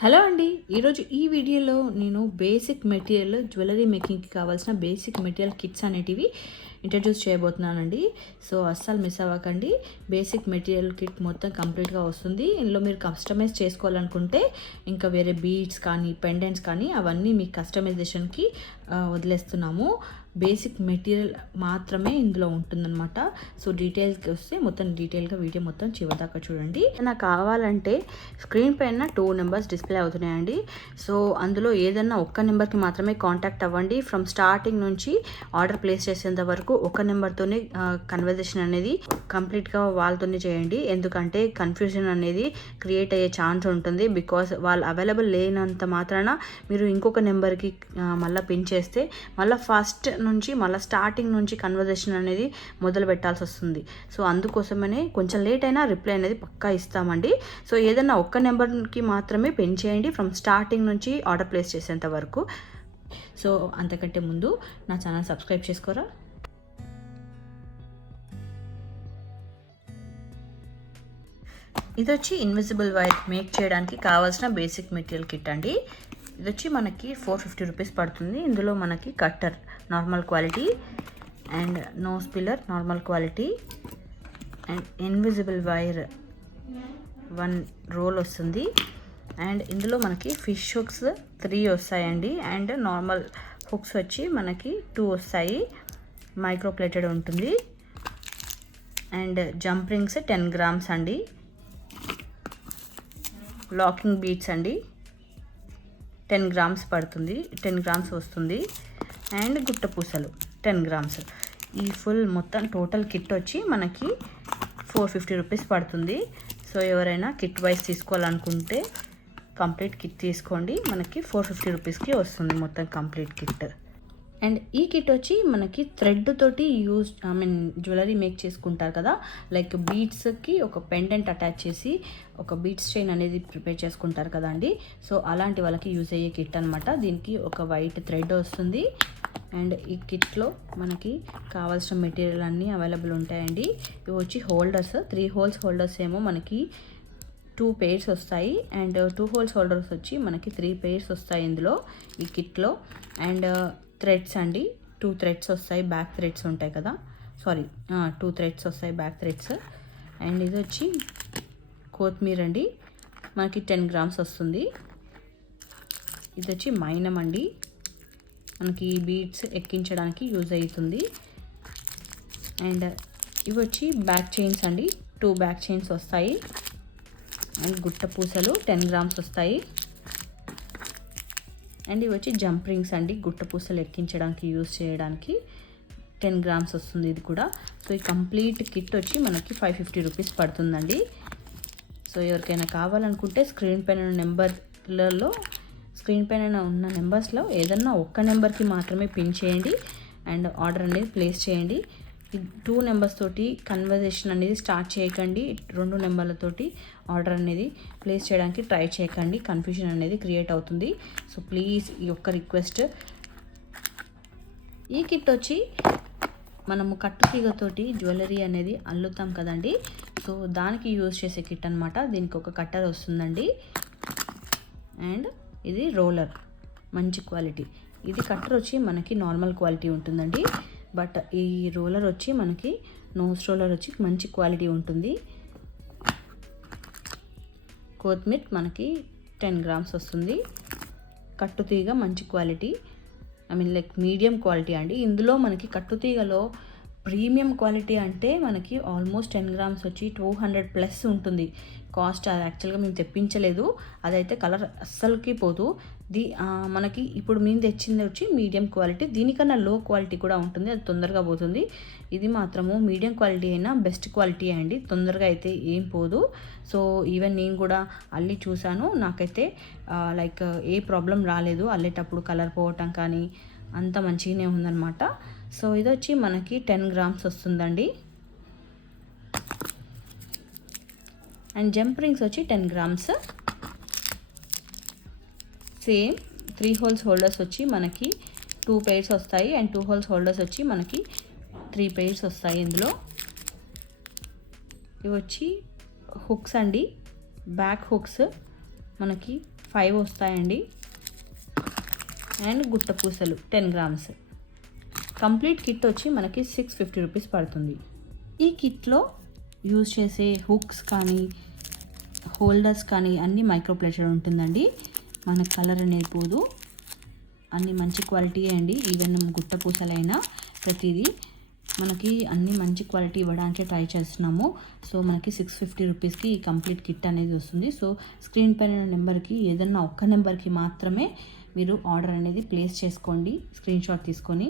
Hello అండి. ఈరోజు ఈ వీడియోలో నేను బేసిక్ మెటీరియల్ జ్యువెలరీ మేకింగ్‌కి కావాల్సిన బేసిక్ మెటీరియల్ కిట్స్ అనేటివి ఇంట్రడ్యూస్ చేయబోతున్నానండి. సో, అస్సలు మిస్ అవ్వకండి. బేసిక్ మెటీరియల్ కిట్ మొత్తం కంప్లీట్‌గా వస్తుంది. ఇందులో మీరు కస్టమైజ్ చేసుకోవాలనుకుంటే ఇంకా వేరే బీడ్స్ కానీ, పెండెంట్స్ కానీ అవన్నీ మీ కస్టమైజేషన్‌కి వదిలేస్తున్నాము. బేసిక్ మెటీరియల్ మాత్రమే ఇందులో ఉంటుందన్నమాట. సో, డీటెయిల్స్‌కి వస్తే మొత్తం డీటెయిల్‌గా వీడియో మొత్తం చివరిదాకా చూడండి. నాకు కావాలంటే స్క్రీన్ పైన 2 నెంబర్స్ డిస్ప్లే అవుతున్నాయండి. సో, అందులో ఏదన్నా ఒక్క నెంబర్కి మాత్రమే కాంటాక్ట్ అవ్వండి. ఫ్రమ్ స్టార్టింగ్ నుంచి ఆర్డర్ ప్లేస్ చేసేంత వరకు ఒక నెంబర్తోనే కన్వర్జేషన్ అనేది కంప్లీట్గా వాళ్ళతోనే చేయండి. ఎందుకంటే కన్ఫ్యూజన్ అనేది క్రియేట్ అయ్యే ఛాన్స్ ఉంటుంది. బికాస్ వాళ్ళు అవైలబుల్ లేనంత మాత్రాన మీరు ఇంకొక నెంబర్కి మళ్ళీ పిన్ చేస్తే మళ్ళీ ఫస్ట్ నుంచి మళ్ళీ స్టార్టింగ్ నుంచి కన్వర్జేషన్ అనేది మొదలు పెట్టాల్సి వస్తుంది. సో, అందుకోసమనే కొంచెం లేట్ అయినా రిప్లై అనేది పక్కా ఇస్తామండి. సో, ఏదన్నా ఒక్క నెంబర్కి మాత్రమే పిన్ చేయండి ఫ్రమ్ స్టార్టింగ్ నుంచి ఆర్డర్ ప్లేస్ చేసేంత వరకు. సో, అంతకంటే ముందు నా ఛానల్ సబ్స్క్రైబ్ చేసుకోరా. ఇది వచ్చి ఇన్విజిబుల్ వైర్ మేక్ చేయడానికి కావాల్సిన బేసిక్ మెటీరియల్ కిట్ అండి. ఇది వచ్చి మనకి 450 రూపీస్ పడుతుంది. ఇందులో మనకి cutter normal quality and nose plier normal quality and invisible wire 1 roll వస్తుంది. అండ్ ఇందులో మనకి ఫిష్ హుక్స్ 3 వస్తాయండి. అండ్ నార్మల్ హుక్స్ వచ్చి మనకి 2 వస్తాయి. మైక్రో ప్లేటెడ్ ఉంటుంది. అండ్ జంప్ రింగ్స్ 10 గ్రామ్స్ అండి. లాకింగ్ బీడ్స్ అండి 10 గ్రామ్స్ పడుతుంది, 10 గ్రామ్స్ వస్తుంది. అండ్ గుట్ట పూసలు 10 గ్రామ్స్. ఈ ఫుల్ మొత్తం టోటల్ కిట్ వచ్చి మనకి 450 రూపీస్ పడుతుంది. సో, ఎవరైనా కిట్ వైజ్ తీసుకోవాలనుకుంటే కంప్లీట్ కిట్ తీసుకోండి. మనకి 450 రూపీస్కి వస్తుంది మొత్తం కంప్లీట్ కిట్. అండ్ ఈ కిట్ వచ్చి మనకి థ్రెడ్ తోటి జ్యువెలరీ మేక్ చేసుకుంటారు కదా, లైక్ బీడ్స్కి ఒక పెండెంట్ అటాచ్ చేసి ఒక బీడ్స్ చైన్ అనేది ప్రిపేర్ చేసుకుంటారు కదా అండి. సో, అలాంటి వాళ్ళకి యూజ్ అయ్యే కిట్ అనమాట. దీనికి ఒక వైట్ థ్రెడ్ వస్తుంది. అండ్ ఈ కిట్లో మనకి కావాల్సిన మెటీరియల్ అన్నీ అవైలబుల్ ఉంటాయండి. ఇవి వచ్చి హోల్డర్స్ 3 హోల్స్ హోల్డర్స్ ఏమో మనకి 2 పెయిర్స్ వస్తాయి. అండ్ 2 హోల్స్ హోల్డర్స్ వచ్చి మనకి 3 పెయిర్స్ వస్తాయి ఇందులో ఈ కిట్లో. అండ్ థ్రెడ్స్ అండి 2 థ్రెడ్స్ వస్తాయి. బ్యాక్ థ్రెడ్స్ ఉంటాయి కదా, 2 థ్రెడ్స్ వస్తాయి బ్యాక్ థ్రెడ్స్. అండ్ ఇది వచ్చి కొత్తిమీర అండి, మనకి 10 గ్రామ్స్ వస్తుంది. ఇది వచ్చి మైనం అండి, మనకి బీడ్స్ ఎక్కించడానికి యూజ్ అవుతుంది. అండ్ ఇవి వచ్చి బ్యాక్ చైన్స్ అండి, 2 బ్యాక్ చైన్స్ వస్తాయి. అండ్ గుట్ట పూసలు 10 గ్రామ్స్ వస్తాయి. అండ్ ఇవి వచ్చి జంప్ రింగ్స్ అండి, గుట్ట పూసలు ఎక్కించడానికి యూజ్ చేయడానికి 10 గ్రామ్స్ వస్తుంది ఇది కూడా. సో, ఈ కంప్లీట్ కిట్ వచ్చి మనకి 550 రూపీస్ పడుతుందండి. సో, ఎవరికైనా కావాలనుకుంటే స్క్రీన్ పైన ఉన్న నెంబర్స్లో ఏదన్నా ఒక్క నెంబర్కి మాత్రమే పిన్ చేయండి అండ్ ఆర్డర్ అనేది ప్లేస్ చేయండి. 2 నెంబర్స్ తోటి కన్వర్జేషన్ అనేది స్టార్ట్ చేయకండి. 2 నెంబర్లతోటి ఆర్డర్ అనేది ప్లేస్ చేయడానికి ట్రై చేయకండి, కన్ఫ్యూజన్ అనేది క్రియేట్ అవుతుంది. సో, ప్లీజ్ ఈ ఒక్క రిక్వెస్ట్. ఈ కిట్ వచ్చి మనము కట్టుతీగతోటి జ్యువెలరీ అనేది అల్లుతాం కదండి. సో, దానికి యూజ్ చేసే కిట్ అనమాట. దీనికి ఒక కట్టర్ వస్తుందండి. అండ్ ఇది రోలర్ మంచి క్వాలిటీ. ఇది కట్టర్ వచ్చి మనకి నార్మల్ క్వాలిటీ ఉంటుందండి. బట్ ఈ రోలర్ వచ్చి మనకి నోస్ రోలర్ వచ్చి మంచి క్వాలిటీ ఉంటుంది. కొత్తిమీర మనకి 10 గ్రామ్స్ వస్తుంది. కట్టుతీగ మంచి క్వాలిటీ, లైక్ మీడియం క్వాలిటీ అండి. ఇందులో మనకి కట్టుతీగలో ప్రీమియం క్వాలిటీ అంటే మనకి ఆల్మోస్ట్ 10 గ్రామ్స్ వచ్చి 200+ ఉంటుంది కాస్ట్. అది యాక్చువల్గా మేము తెప్పించలేదు, అదైతే కలర్ అస్సలుకి పోదు. మనకి ఇప్పుడు మేము తెచ్చింది వచ్చి మీడియం క్వాలిటీ, దీనికన్నా లో క్వాలిటీ కూడా ఉంటుంది, అది తొందరగా పోతుంది. ఇది మాత్రము మీడియం క్వాలిటీ అయినా బెస్ట్ క్వాలిటీ అండి, తొందరగా అయితే ఏం పోదు. సో, ఈవెన్ నేను కూడా అల్లి చూశాను, నాకైతే లైక్ ఏ ప్రాబ్లం రాలేదు. అల్లేటప్పుడు కలర్ పోవటం కానీ అంత మంచిగానే ఉందన్నమాట. సో, ఇది వచ్చి మనకి 10 గ్రామ్స్ వస్తుందండి. అండ్ జంప్ రింగ్స్ వచ్చి 10 గ్రామ్స్. సేమ్ 3 హోల్స్ హోల్డర్స్ వచ్చి మనకి 2 పెయిర్స్ వస్తాయి. అండ్ 2 హోల్స్ హోల్డర్స్ వచ్చి మనకి 3 పెయిర్స్ వస్తాయి ఇందులో. ఇవి వచ్చి హుక్స్ అండి, బ్యాక్ హుక్స్ మనకి 5 వస్తాయండి. అండ్ గుట్ట పూసలు 10 గ్రామ్స్. కంప్లీట్ కిట్ వచ్చి మనకి 650 రూపీస్ పడుతుంది. ఈ కిట్లో యూజ్ చేసే హుక్స్ కానీ హోల్డర్స్ కానీ అన్నీ మైక్రో ప్లేటెడ్ ఉంటుందండి. మన కలర్ అనేది పోదు, అన్నీ మంచి క్వాలిటీ అండి. ఈవెన్ గుట్ట పూసలైనా ప్రతిదీ మనకి అన్ని మంచి క్వాలిటీ ఇవ్వడానికి ట్రై చేస్తున్నాము. సో మనకి 650 రూపీస్కి ఈ కంప్లీట్ కిట్ అనేది వస్తుంది. సో స్క్రీన్ పైన నెంబర్కి ఏదన్నా ఒక్క నెంబర్కి మాత్రమే మీరు ఆర్డర్ అనేది ప్లేస్ చేసుకోండి స్క్రీన్ షాట్ తీసుకొని.